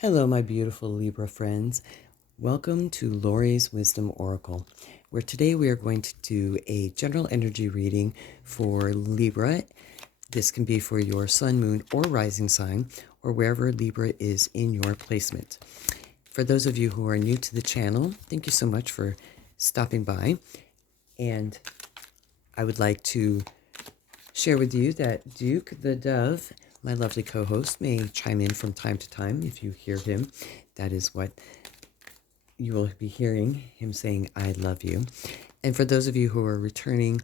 Hello, my beautiful Libra friends. Welcome to Lori's Wisdom Oracle, where today we are going to do a general energy reading for Libra. This can be for your sun, moon, or rising sign, or wherever Libra is in your placement. For those of you who are new to the channel, thank you so much for stopping by. And I would like to share with you that Duke the Dove, my lovely co-host, may chime in from time to time. If you hear him, that is what you will be hearing, him saying, I love you. And for those of you who are returning,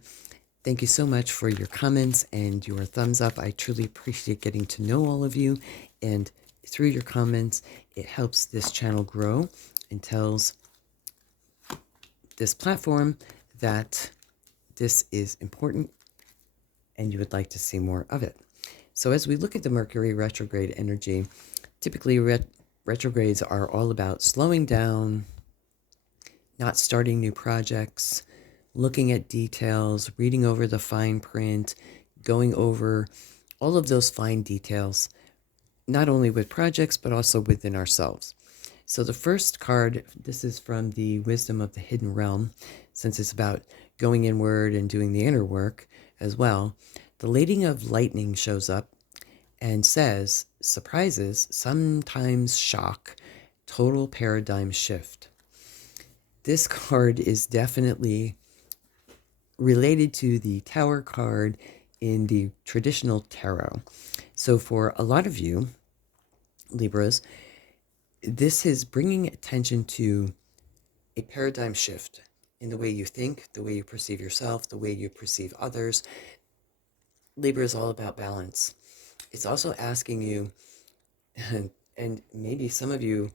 thank you so much for your comments and your thumbs up. I truly appreciate getting to know all of you. And through your comments, it helps this channel grow and tells this platform that this is important and you would like to see more of it. So as we look at the Mercury retrograde energy, typically retrogrades are all about slowing down, not starting new projects, looking at details, reading over the fine print, going over all of those fine details, not only with projects, but also within ourselves. So the first card, this is from the Wisdom of the Hidden Realm, since it's about going inward and doing the inner work as well. The Lady of Lightning shows up and says, surprises, sometimes shock, total paradigm shift. This card is definitely related to the Tower card in the traditional tarot. So for a lot of you, Libras, this is bringing attention to a paradigm shift in the way you think, the way you perceive yourself, the way you perceive others. Libra is all about balance. It's also asking you, and maybe some of you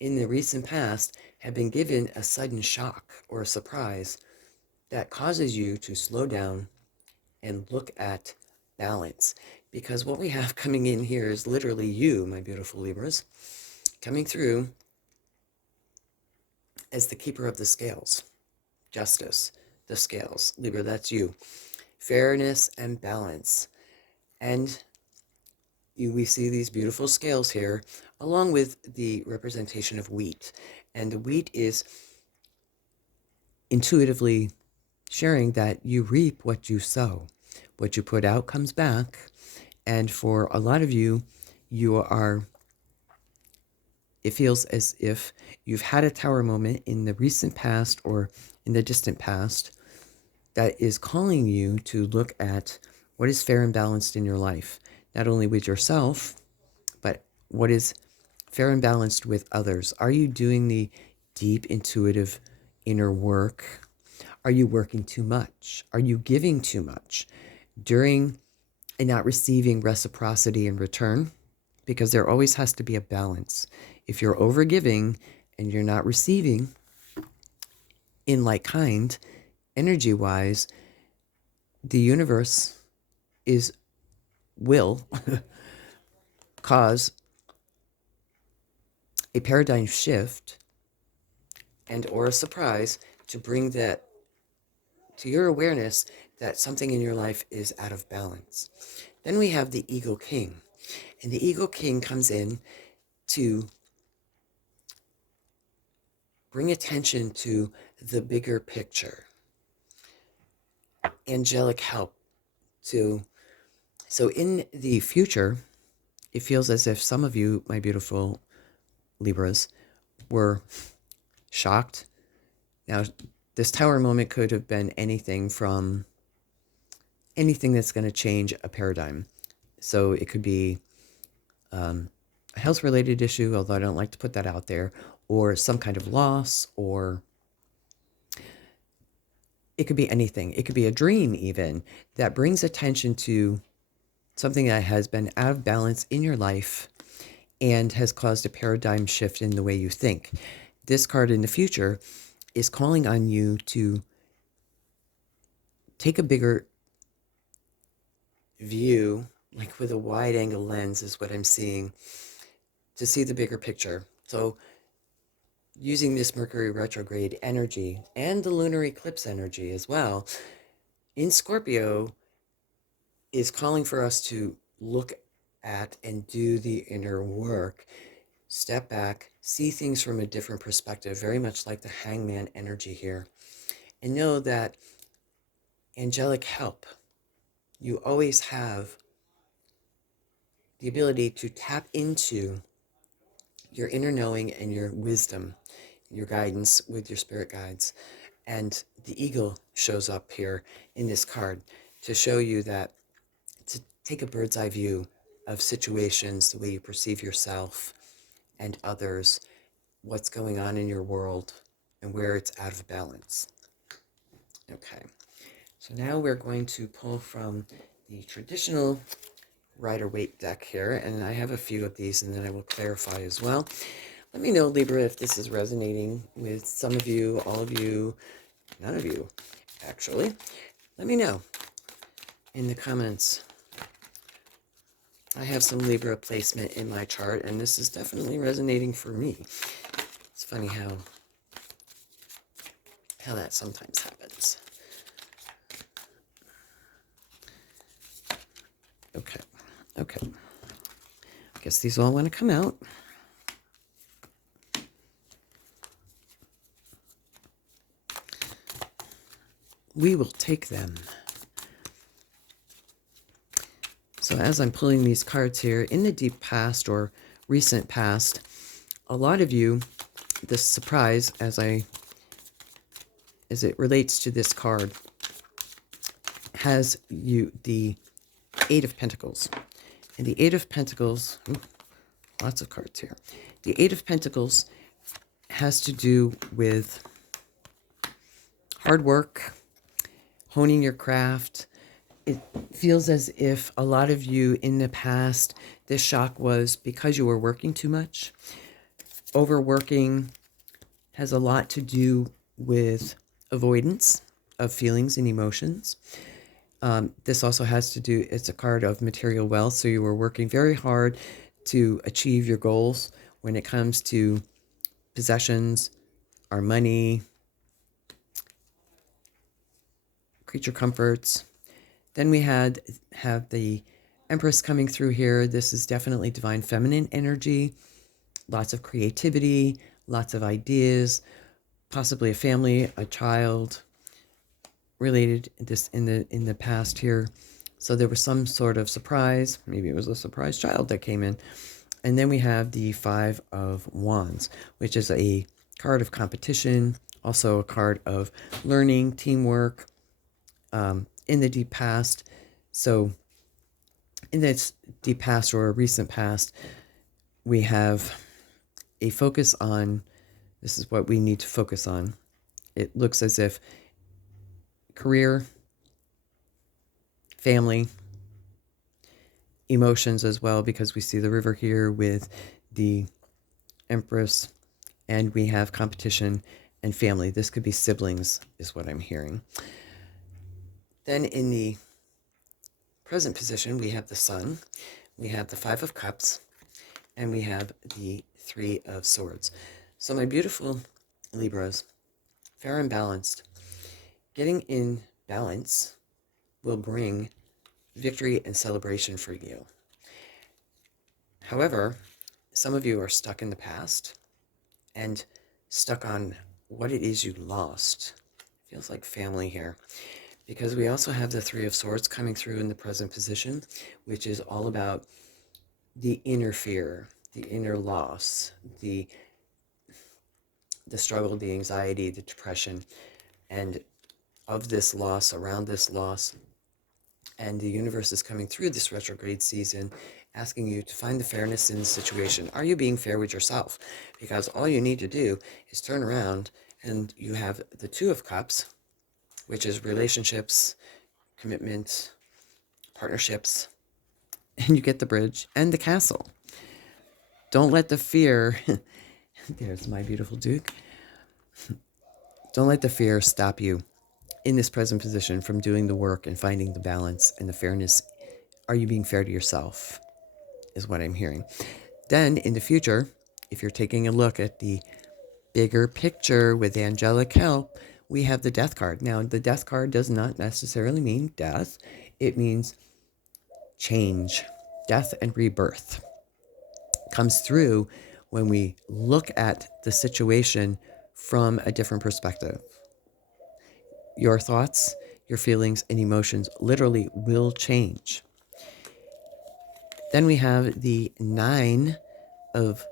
in the recent past have been given a sudden shock or a surprise that causes you to slow down and look at balance. Because what we have coming in here is literally you, my beautiful Libras, coming through as the keeper of the scales. Justice, the scales. Libra, that's you. Fairness and balance. And we see these beautiful scales here, along with the representation of wheat. And the wheat is intuitively sharing that you reap what you sow. What you put out comes back. And for a lot of you, it feels as if you've had a tower moment in the recent past or in the distant past that is calling you to look at what is fair and balanced in your life, not only with yourself, but what is fair and balanced with others. Are you doing the deep, intuitive inner work? Are you working too much? Are you giving too much during and not receiving reciprocity in return? Because there always has to be a balance. If you're overgiving and you're not receiving in like kind, energy-wise, the universe will cause a paradigm shift and or a surprise to bring that to your awareness that something in your life is out of balance. Then we have the Ego King. And the Ego King comes in to bring attention to the bigger picture. Angelic help to... So in the future, it feels as if some of you, my beautiful Libras, were shocked. Now, this tower moment could have been anything from anything that's going to change a paradigm. So it could be a health-related issue, although I don't like to put that out there, or some kind of loss, or it could be anything. It could be a dream even that brings attention to something that has been out of balance in your life and has caused a paradigm shift in the way you think. This card in the future is calling on you to take a bigger view, like with a wide angle lens is what I'm seeing, to see the bigger picture. So using this Mercury retrograde energy and the lunar eclipse energy as well in Scorpio is calling for us to look at and do the inner work step back, see things from a different perspective, very much like the hangman energy here. And know that angelic help, you always have the ability to tap into your inner knowing and your wisdom, your guidance with your spirit guides. And the eagle shows up here in this card to show you that, to take a bird's eye view of situations, the way you perceive yourself and others, what's going on in your world, and where it's out of balance. Okay, so now we're going to pull from the traditional Rider-Waite deck here, and I have a few of these, and then I will clarify as well. Let me know, Libra, if this is resonating with some of you, all of you, none of you, actually. Let me know in the comments. I have some Libra placement in my chart, and this is definitely resonating for me. It's funny how that sometimes happens. Okay. I guess these all want to come out. We will take them. So as I'm pulling these cards here, in the deep past or recent past, a lot of you, this surprise, as it relates to this card, has you the Eight of Pentacles. And the Eight of Pentacles, lots of cards here. The Eight of Pentacles has to do with hard work, honing your craft. It feels as if a lot of you in the past, this shock was because you were working too much. Overworking has a lot to do with avoidance of feelings and emotions. This also has to do, it's a card of material wealth. So you were working very hard to achieve your goals when it comes to possessions, our money, creature comforts. Then we have the Empress coming through here. This is definitely divine feminine energy. Lots of creativity, lots of ideas, possibly a family, a child related this in the past here. So there was some sort of surprise. Maybe it was a surprise child that came in. And then we have the Five of Wands, which is a card of competition, also a card of learning, teamwork, in the deep past. So in this deep past or a recent past, we have a focus on, this is what we need to focus on. It looks as if career, family, emotions as well, because we see the river here with the Empress, and we have competition and family. This could be siblings, is what I'm hearing. Then in the present position, we have the Sun, we have the Five of Cups, and we have the Three of Swords. So my beautiful Libras, fair and balanced. Getting in balance will bring victory and celebration for you. However, some of you are stuck in the past and stuck on what it is you lost. Feels like family here. Because we also have the Three of Swords coming through in the present position, which is all about the inner fear, the inner loss, the struggle, the anxiety, the depression, and of this loss, around this loss. And the universe is coming through this retrograde season, asking you to find the fairness in the situation. Are you being fair with yourself? Because all you need to do is turn around and you have the Two of Cups, which is relationships, commitment, partnerships, and you get the Bridge and the Castle. Don't let the fear, there's my beautiful Duke. Don't let the fear stop you in this present position from doing the work and finding the balance and the fairness. Are you being fair to yourself, is what I'm hearing. Then in the future, if you're taking a look at the bigger picture with angelic help, we have the Death card. Now, the Death card does not necessarily mean death. It means change, death and rebirth. Comes through when we look at the situation from a different perspective. Your thoughts, your feelings, and emotions literally will change. Then we have the 9 of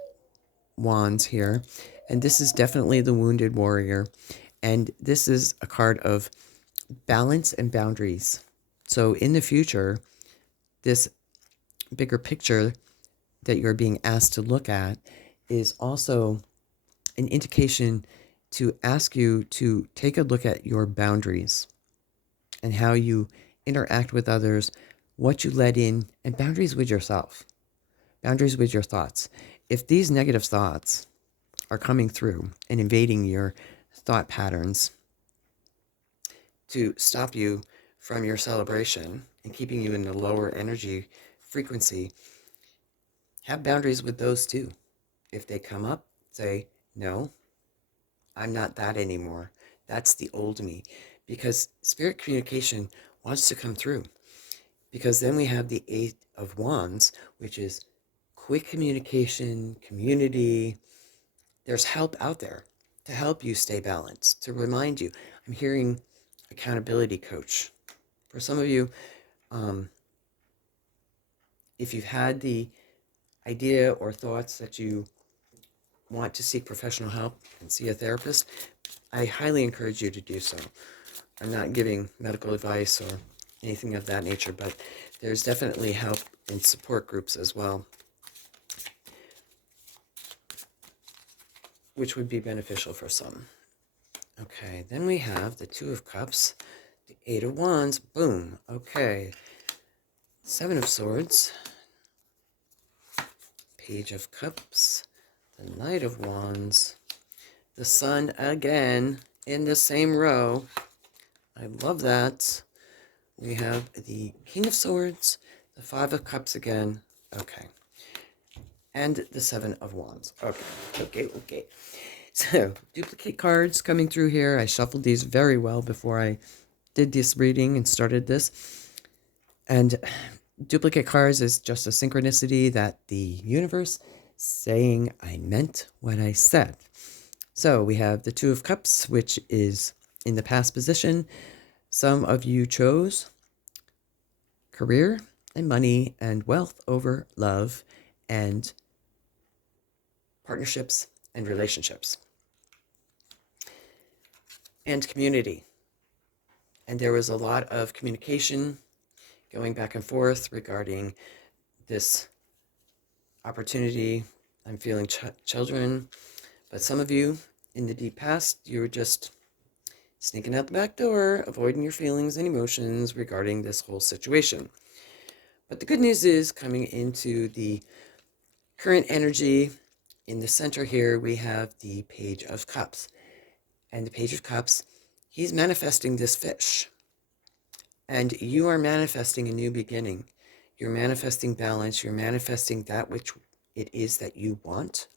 Wands here, and this is definitely the wounded warrior, and this is a card of balance and boundaries. So in the future, this bigger picture that you're being asked to look at is also an indication to ask you to take a look at your boundaries and how you interact with others, what you let in, and boundaries with yourself, boundaries with your thoughts. If these negative thoughts are coming through and invading your thought patterns to stop you from your celebration and keeping you in the lower energy frequency, have boundaries with those too. If they come up, say, no, I'm not that anymore. That's the old me. Because spirit communication wants to come through. Because then we have the 8 of Wands, which is quick communication, community. There's help out there to help you stay balanced, to remind you. I'm hearing accountability coach. For some of you, if you've had the idea or thoughts that you want to seek professional help and see a therapist, I highly encourage you to do so. I'm not giving medical advice or anything of that nature, but there's definitely help in support groups as well, which would be beneficial for some. Okay, then we have the 2 of Cups, the 8 of Wands, boom, okay. 7 of Swords, Page of Cups, the Knight of Wands, the Sun again in the same row. I love that. We have the King of Swords, the 5 of Cups again, okay. And the 7 of Wands. Okay. So, duplicate cards coming through here. I shuffled these very well before I did this reading and started this. And duplicate cards is just a synchronicity that the universe saying I meant what I said. So, we have the 2 of Cups, which is in the past position. Some of you chose career and money and wealth over love and partnerships and relationships and community. And there was a lot of communication going back and forth regarding this opportunity. I'm feeling children, but some of you in the deep past, you were just sneaking out the back door, avoiding your feelings and emotions regarding this whole situation. But the good news is, coming into the current energy in the center here, we have the Page of Cups. And the Page of Cups, he's manifesting this fish. And you are manifesting a new beginning. You're manifesting balance. You're manifesting that which it is that you want.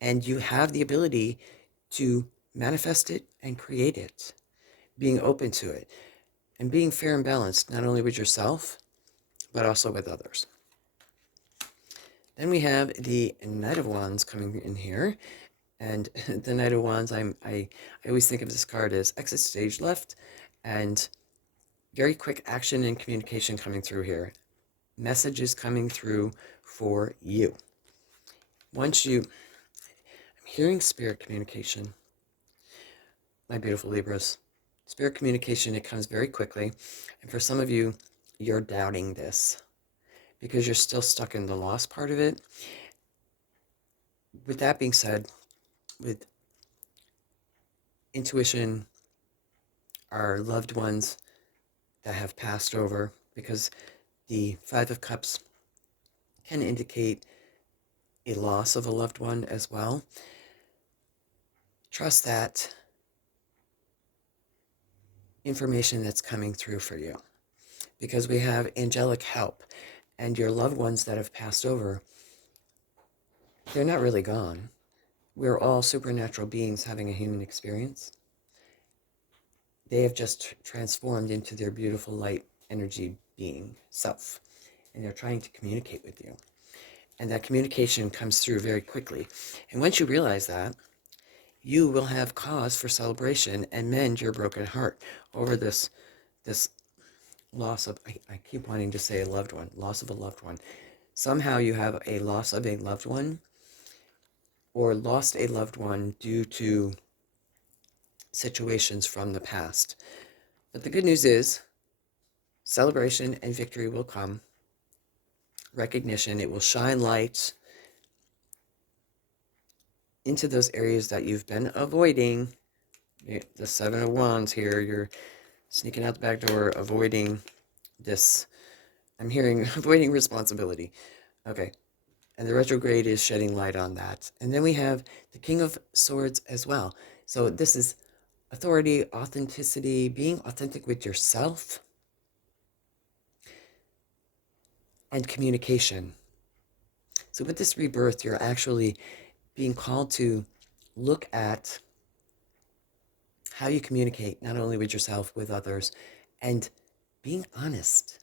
And you have the ability to manifest it and create it. Being open to it. And being fair and balanced, not only with yourself, but also with others. Then we have the Knight of Wands coming in here. And the Knight of Wands, I always think of this card as exit stage left, and very quick action and communication coming through here. Messages coming through for you. I'm hearing spirit communication. My beautiful Libras. Spirit communication, it comes very quickly. And for some of you, you're doubting this because you're still stuck in the lost part of it. With that being said, with intuition, our loved ones that have passed over, because the 5 of Cups can indicate a loss of a loved one as well. Trust that information that's coming through for you, because we have angelic help, and your loved ones that have passed over, they're not really gone. We're all supernatural beings having a human experience. They have just transformed into their beautiful light energy being self, and they're trying to communicate with you. And that communication comes through very quickly. And once you realize that, you will have cause for celebration and mend your broken heart over this loss of, I keep wanting to say a loved one, loss of a loved one. Somehow you have a loss of a loved one or lost a loved one due to situations from the past. But the good news is celebration and victory will come. Recognition, it will shine light into those areas that you've been avoiding. The Seven of Wands here, you're sneaking out the back door, avoiding this. I'm hearing avoiding responsibility. Okay. And the retrograde is shedding light on that. And then we have the King of Swords as well. So this is authority, authenticity, being authentic with yourself, and communication. So with this rebirth, you're actually being called to look at how you communicate, not only with yourself, with others, and being honest.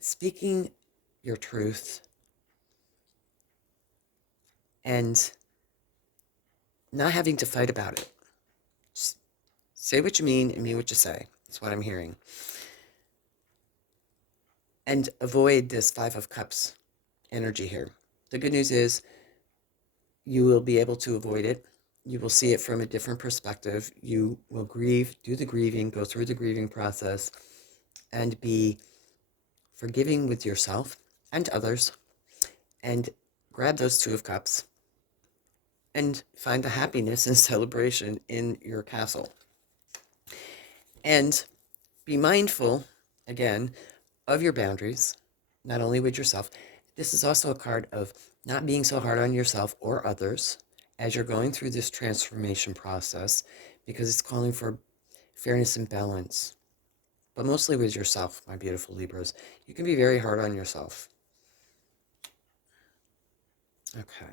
Speaking your truth and not having to fight about it. Just say what you mean and mean what you say. That's what I'm hearing. And avoid this Five of Cups energy here. The good news is you will be able to avoid it. You will see it from a different perspective. You will grieve, do the grieving, go through the grieving process, and be forgiving with yourself and others, and grab those Two of Cups and find the happiness and celebration in your castle. And be mindful, again, of your boundaries, not only with yourself. This is also a card of not being so hard on yourself or others as you're going through this transformation process, because it's calling for fairness and balance. But mostly with yourself, my beautiful Libras. You can be very hard on yourself. Okay.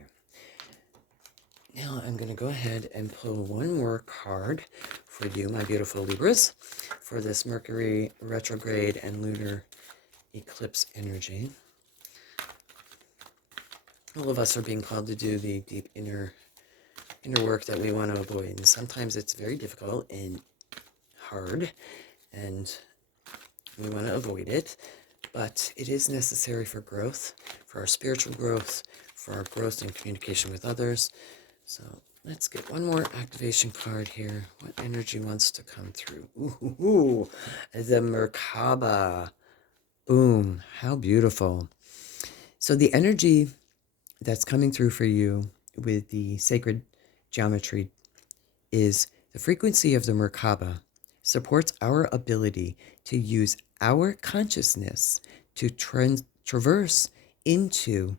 Now I'm going to go ahead and pull one more card for you, my beautiful Libras, for this Mercury Retrograde and Lunar Eclipse energy. All of us are being called to do the deep inner work that we want to avoid. And sometimes it's very difficult and hard, and we want to avoid it. But it is necessary for growth, for our spiritual growth, for our growth in communication with others. So let's get one more activation card here. What energy wants to come through? Ooh, the Merkaba. Boom, how beautiful. So the energy that's coming through for you with the sacred geometry is the frequency of the Merkaba supports our ability to use our consciousness to traverse into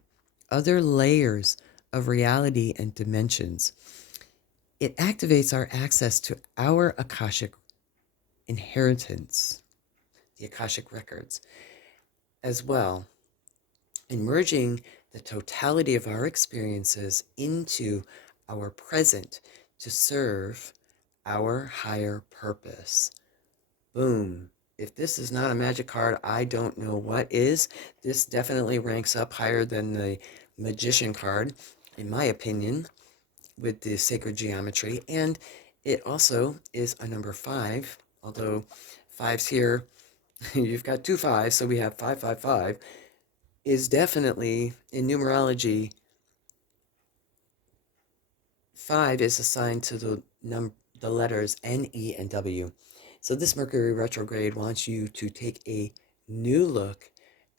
other layers of reality and dimensions. It activates our access to our Akashic inheritance, the Akashic records, as well, and merging the totality of our experiences into our present to serve our higher purpose. Boom. If this is not a magic card, I don't know what is. This definitely ranks up higher than the Magician card, in my opinion, with the sacred geometry. And it also is a number 5, although 5's here. You've got 2 5s, so we have 555, is definitely, in numerology, 5 is assigned to the letters N, E, and W. So this Mercury retrograde wants you to take a new look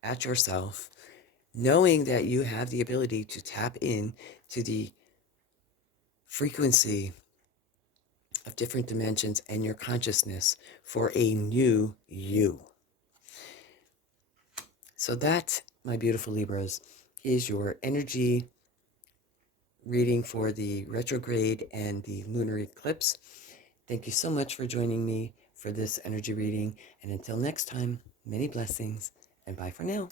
at yourself, knowing that you have the ability to tap in to the frequency of different dimensions and your consciousness for a new you. So that, my beautiful Libras, is your energy reading for the retrograde and the lunar eclipse. Thank you so much for joining me for this energy reading. And until next time, many blessings and bye for now.